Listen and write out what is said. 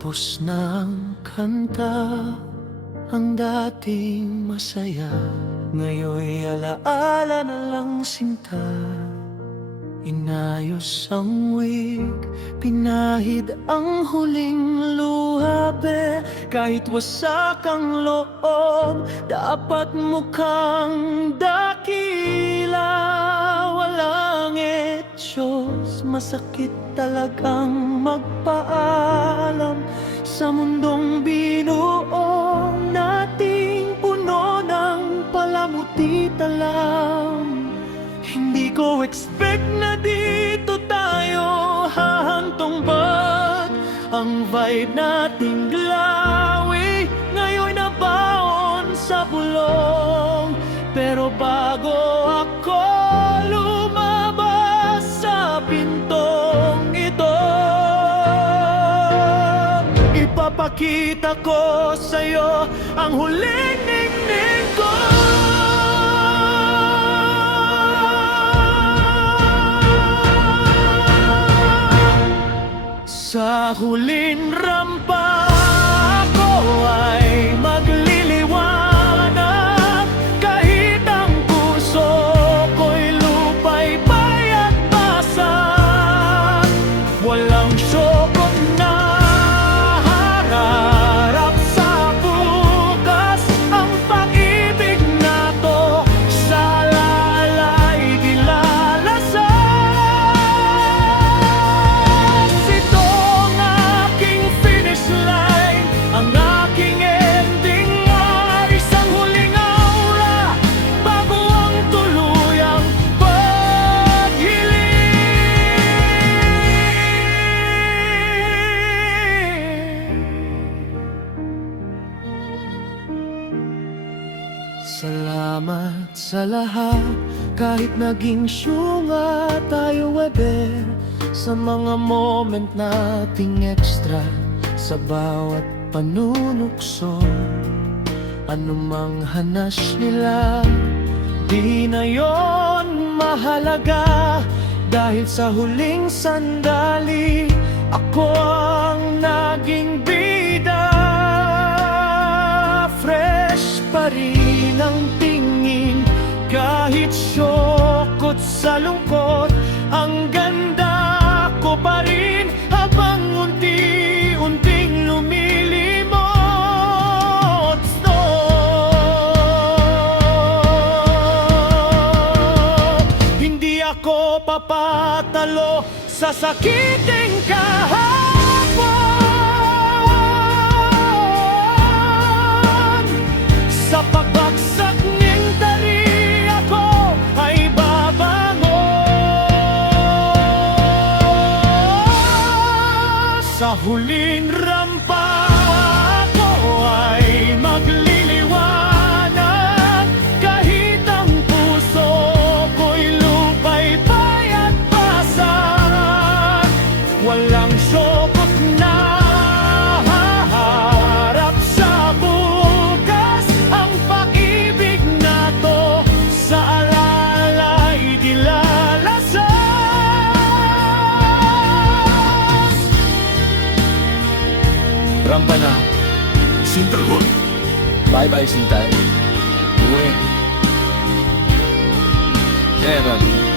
Tapos ng kanta ang dating masaya, ngayon'y alaala na lang sinta. Inayos ang wig, pinahid ang huling luhabe. Kahit wasak ang loob, dapat mukhang dakila. Walang etyos, masakit talagang magpaalam sa mundong binuo nating puno ng palamuti talam. Hindi ko expect na dito tayo hahantong, ba't ang vibe nating glawi ngayon nabaon sa bulong. Pero bago ako lumabas sa pintong ito, ipapakita ko sa'yo ang huling ningning ko. Sa huling rampa ako ay magliliwanag, kahit ang puso ko'y lupay-pay at basag. Walang syokot na harap sa bukas, ang pag-ibig na to sa lalay di lalasas. Ang aking ending ay isang huling aura bago ang tuluyang paghiling. Salamat sa lahat, kahit naging syunga tayo eber, sa mga moment nating extra, sa bawat panunukso. Anumang hanas nila, di na yon mahalaga, dahil sa huling sandali ako ang naging bida. Fresh pa rin ang tingin, kahit syokot sa lungkot, ang ganda ko pa rin habang unti-unting lumilimot. Stop! Hindi ako papatalo sa sakiting kahapon. Sa pagbagsak ng tari ako ay babangon. Sa huling rampa ako ay magliliwanag, kahit ang puso ko'y lupay-pay at basag. Walang syokot na haharap sa bukas, ang pag-ibig na to sa alalay di lalasas. Rampa na, Sintalgon. Bye-bye, Sintay. Uwi. Evan.